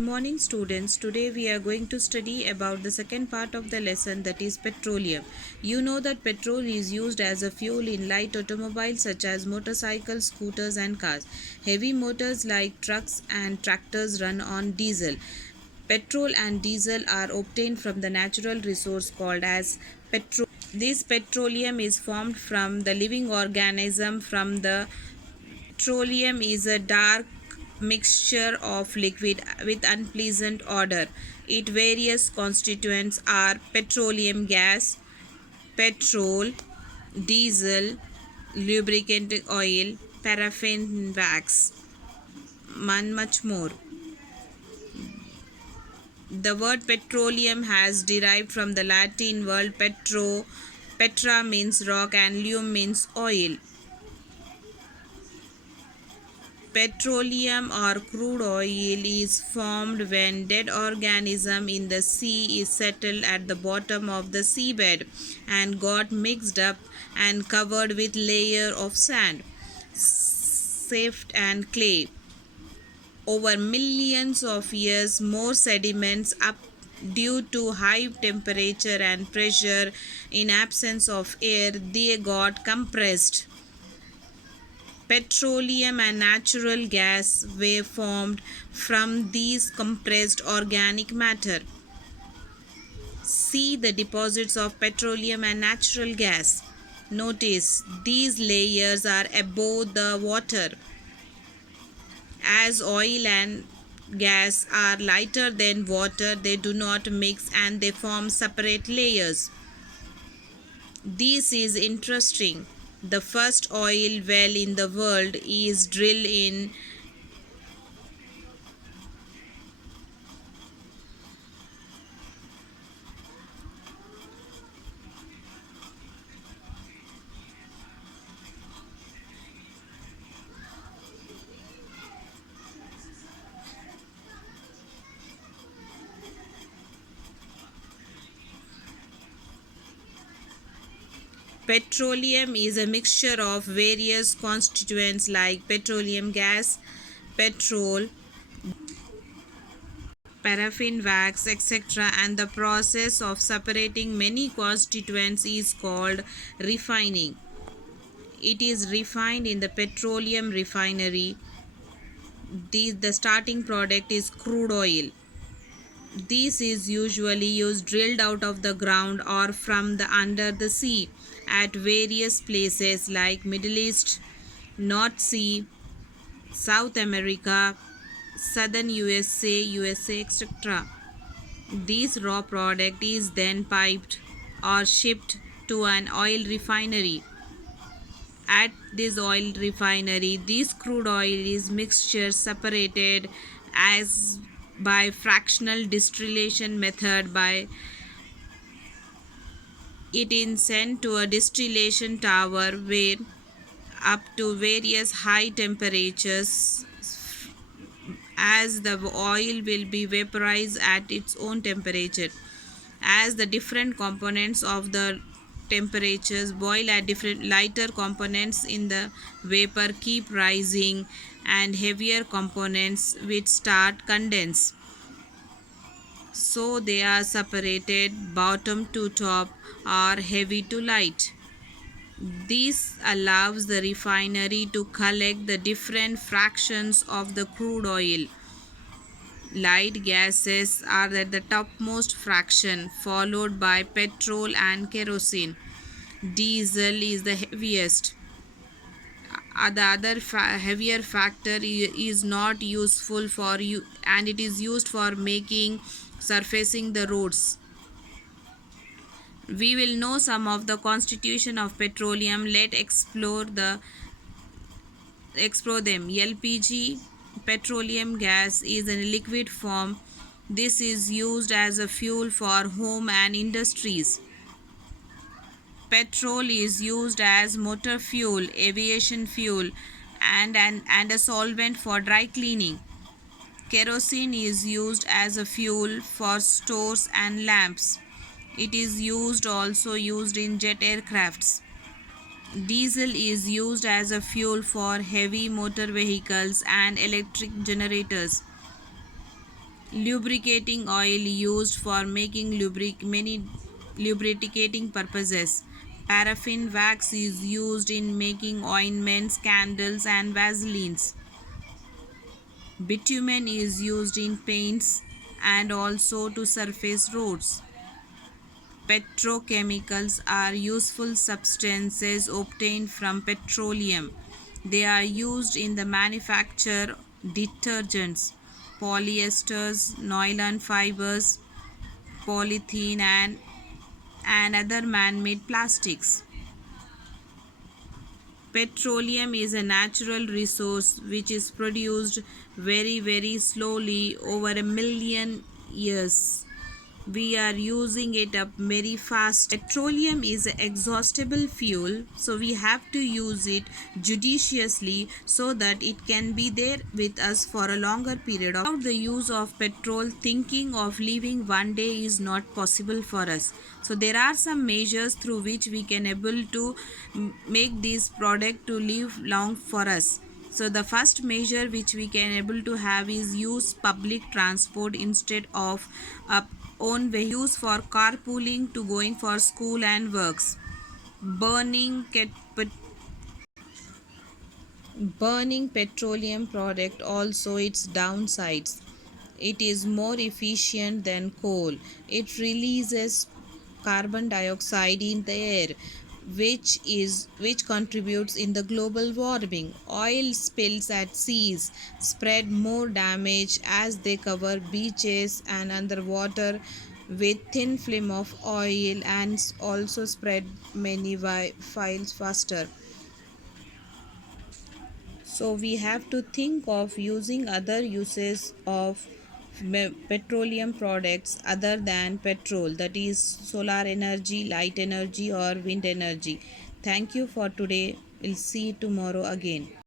Good morning students. Today we are going to study about the second part of the lesson, that is petroleum. You know that petrol is used as a fuel in light automobiles such as motorcycles, scooters and cars. Heavy motors like trucks and tractors run on diesel. Petrol and diesel are obtained from the natural resource called as petrol. This petroleum is formed from the living organism from the petroleum is a dark mixture of liquid with unpleasant odor. Its various constituents are petroleum gas, petrol, diesel, lubricant oil, paraffin wax, and much more. The word petroleum has derived from the Latin word petro. Petra means rock and lium means oil. Petroleum or crude oil is formed when dead organism in the sea is settled at the bottom of the seabed and got mixed up and covered with layer of sand, silt and clay. Over millions of years, more sediments up due to high temperature and pressure in absence of air, they got compressed. Petroleum and natural gas were formed from these compressed organic matter. See the deposits of petroleum and natural gas. Notice these layers are above the water. As oil and gas are lighter than water, they do not mix and they form separate layers. This is interesting. The first oil well in the world is drilled in Petroleum is a mixture of various constituents like petroleum gas, petrol, paraffin wax, etc. And the process of separating many constituents is called refining. It is refined in the petroleum refinery. The starting product is crude oil. This is usually used drilled out of the ground or from the under the sea at various places like Middle East, North Sea, South America, Southern USA, etc. This raw product is then piped or shipped to an oil refinery. At this oil refinery, this crude oil is mixture separated as by fractional distillation method. By it is sent to a distillation tower where up to various high temperatures, as the oil will be vaporized at its own temperature. As the different components of the temperatures boil at different, lighter components in the vapor keep rising and heavier components which start condense, so they are separated bottom to top or heavy to light. This allows the refinery to collect the different fractions of the crude oil. Light gases are at the topmost fraction, followed by petrol and kerosene. Diesel is the heaviest. The other heavier factor is not useful for you, and it is used for making surfacing the roads. We will know some of the constitution of petroleum. Let's explore them. LPG, petroleum gas, is in liquid form. This is used as a fuel for home and industries. Petrol is used as motor fuel, aviation fuel, and a solvent for dry cleaning. Kerosene is used as a fuel for stores and lamps. It is also used in jet aircrafts. Diesel is used as a fuel for heavy motor vehicles and electric generators. Lubricating oil used for making many lubricating purposes. Paraffin wax is used in making ointments, candles, and vaselines. Bitumen is used in paints and also to surface roads. Petrochemicals are useful substances obtained from petroleum. They are used in the manufacture detergents, polyesters, nylon fibers, polythene, and other man-made plastics. Petroleum is a natural resource which is produced very slowly over a million years. We are using it up very fast. Petroleum is an exhaustible fuel, so we have to use it judiciously so that it can be there with us for a longer period. Without the use of petrol, thinking of leaving one day is not possible for us. So there are some measures through which we can able to make this product to live long for us. So the first measure which we can able to have is use public transport instead of own vehicles for carpooling to going for school and works. Burning burning petroleum product also its downsides. It is more efficient than coal. It releases carbon dioxide in the air, which contributes in the global warming. Oil spills at seas spread more damage as they cover beaches and underwater with thin film of oil and also spread many files faster. So we have to think of using other uses of petroleum products other than petrol, that is solar energy, light energy, or wind energy. Thank you for today. We'll see you tomorrow again.